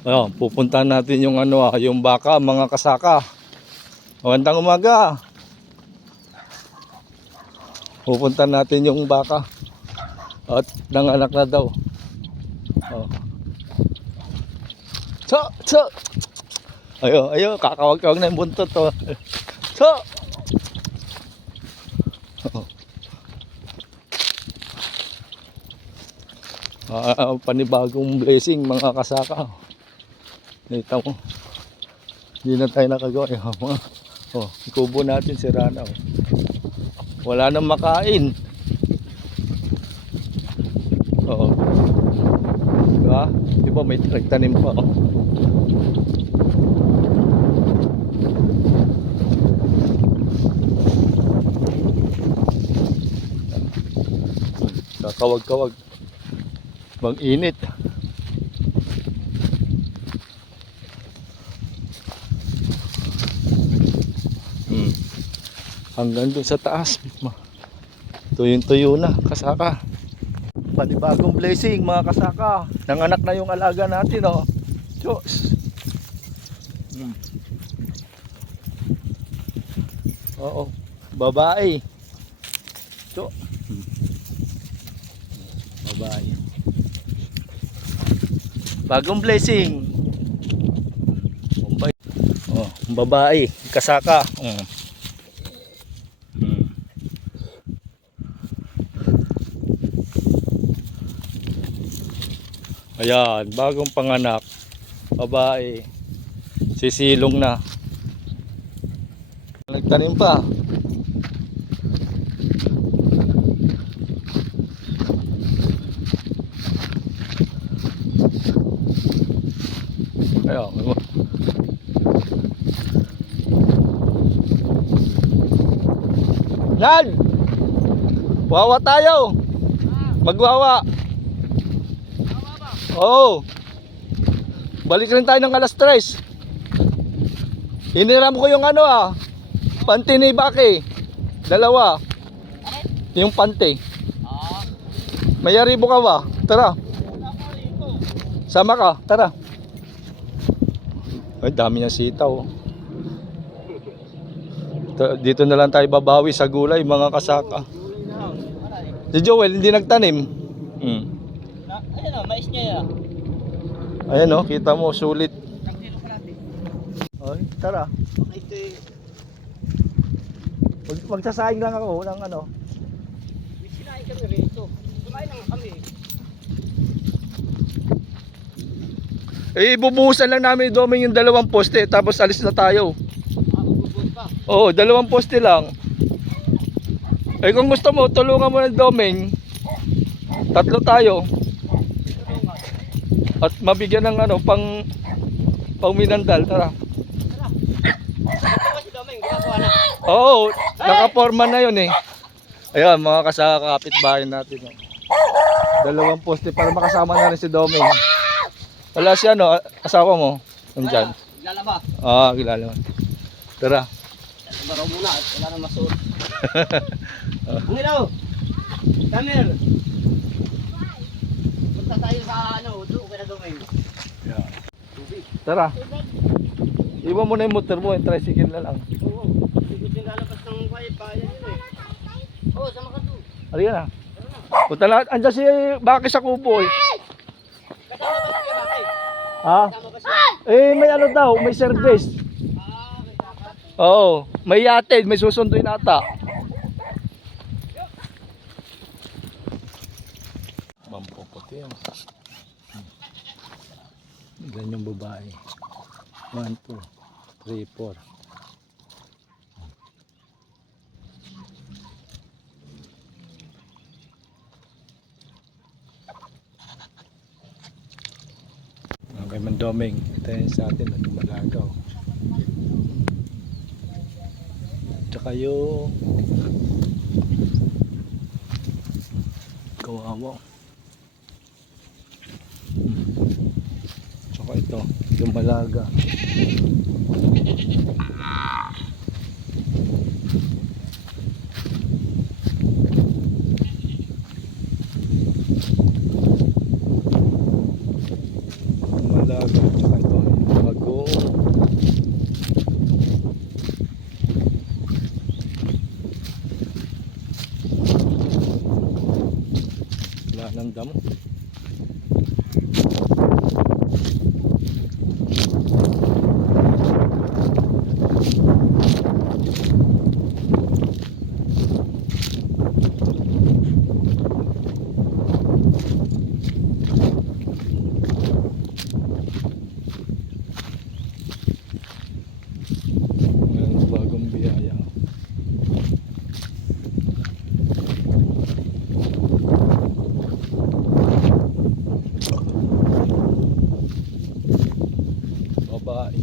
Ayun, pupuntahan natin yung yung baka, mga kasaka. Magandang umaga. Pupuntahan natin yung baka. At nanganak na daw. Oh. Cho. Ayo, kakawag-kawag na yung buntot to. Cho. Panibagong blessing mga kasaka. Dito mo. Hindi na tayo nakagawa. Kubo natin sira na. Wala nang makain. Oo. Diba? Diba may nagtanim pa. Kakawag-kawag. Bang init. Hanggang doon sa taas. Tuyong-tuyo na, kasaka. Panibagong blessing mga kasaka. Nanganak na yung alaga natin, oh. Diyos. Oo, babae. Diyos. Babae. Bagong blessing. Oh, babae, kasaka. Ayan, bagong panganak. Babae. Sisilong na. Nagtanim pa. Ayan. Yan! Wawa tayo! Magwawa! Oo! Balik rin tayo ng alas 3. Hiniram ko yung panty ni Baki. 2. Yung panty. May aribo ka ba? Tara. Sama ka, tara. Ay, dami niya sitaw. Dito na lang tayo babawi sa gulay, mga kasaka. Si Joel hindi nagtanim. Ayan o, mais niya yan. Ayan o, kita mo, sulit. Ay, tara. Magsasayang lang ako ng Sinain kami rito. Kumain naman kami. Ibubuhusan lang namin domin yung 2 poste, tapos alis na tayo. Ubod pa. Oo, 2 poste lang. Kung gusto mo, tulungan mo ng domain. 3 tayo. At mabigyan ng pang minandal, tara. Ito si Domeng, ginagawa na. Oo, nakaporma na yun eh. Ayan, mga kasaka kapitbahay natin. 2 poste para makasama na rin si Domeng. Wala si asawa mo. Nandyan. Lalaba. Kilala mo. Tara. Baraw muna at wala nang masuot. Bungilaw! Tamir! Punta tayo sa doon kaya Domeng. Tara. Iwan mo na yung motor mo, yung tricycle na lang. Oo. Sigod yung lalabas ng wifi. Yan yun eh. Oo, sama ka doon. Halika na. Punta lahat. Andiyan si Baki sa kubo eh. Kasama ba siya Baki? Ha? Kasama ba siya? May daw, may service. May dapat. Oo, may yate, may susunduin ata. Mampuputi yun. Yan yung babae. 1, 2, 3, 4. Okay, Mandoming. Ito yun sa atin at Malagaw. Tsaka yung kawawa. Tsaka ito, yung Malaga. Malaga, tsaka babae.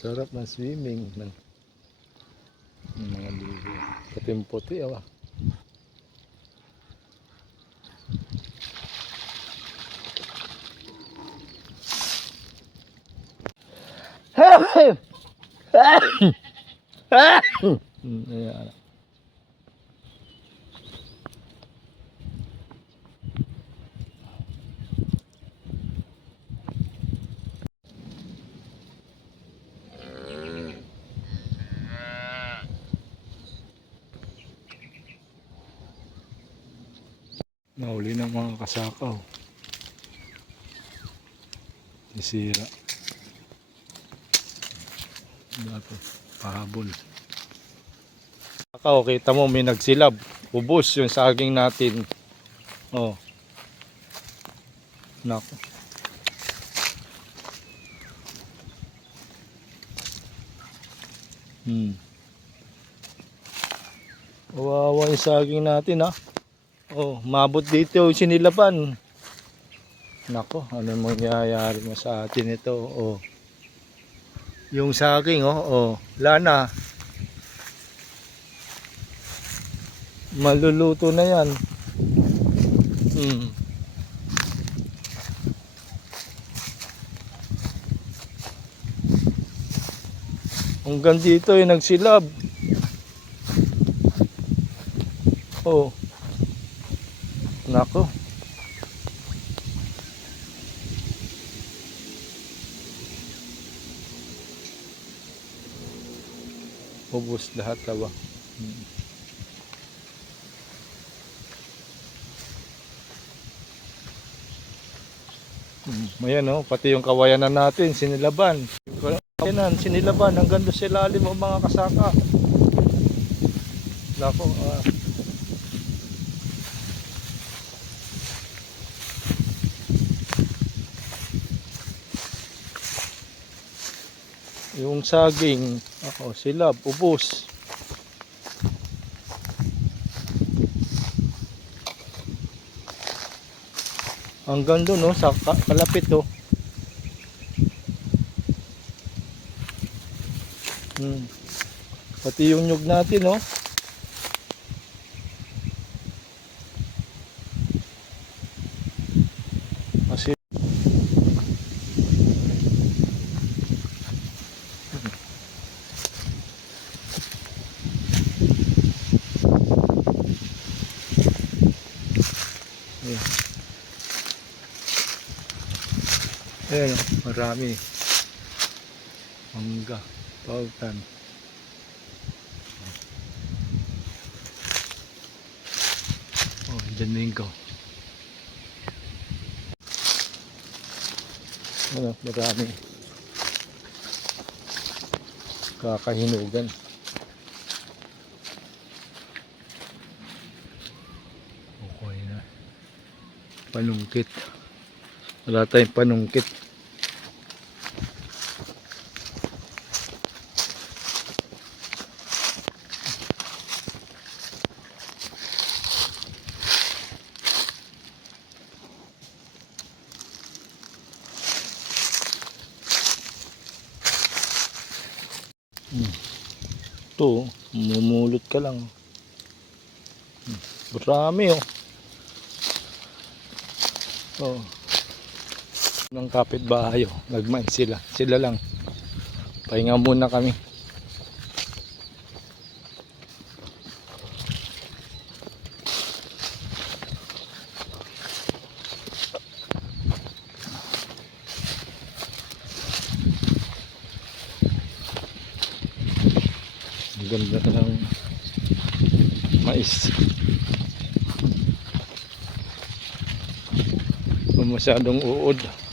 Sarap ng swimming ng mga ligo. Puting puti ah. Ayan. Nahuli ng mga kasakaw. Isira. Dato, pahabol. Kasakaw, kita mo may nagsilab. Ubos yung saging natin. Oh. Nako. Kawawa yung saging natin ha. Oh, mabot dito yung sinilaban. Nako, ano mangyayari na sa atin ito? Oh. Yung saging, wala na. Maluluto na yan. Hanggang dito yung nagsilab. Oh. Nako. Ubus lahat tawa. Ayan pati yung kawayanan natin sinilaban. Kawayanan sinilaban hanggang doon sa ilalim ng mga kasaka. Nako. Yung saging, silab, ubos. Hanggang doon sa kalapit Pati yung nyug natin Kasi ayan marami. Mangga, pautan. Domingo. Marami. Kakahinugan. Okay na. Panungkit. Wala tayong panungkit. Ito, mumulot ka lang. Marami ng kapitbahay nagmay sila lang. Pahinga muna kami. Ganda ng mais. masyadong uod.